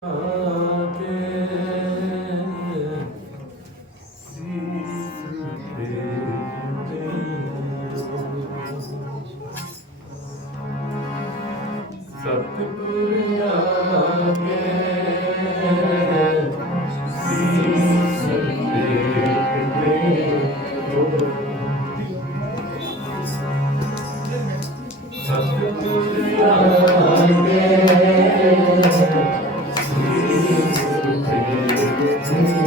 啊。Amén.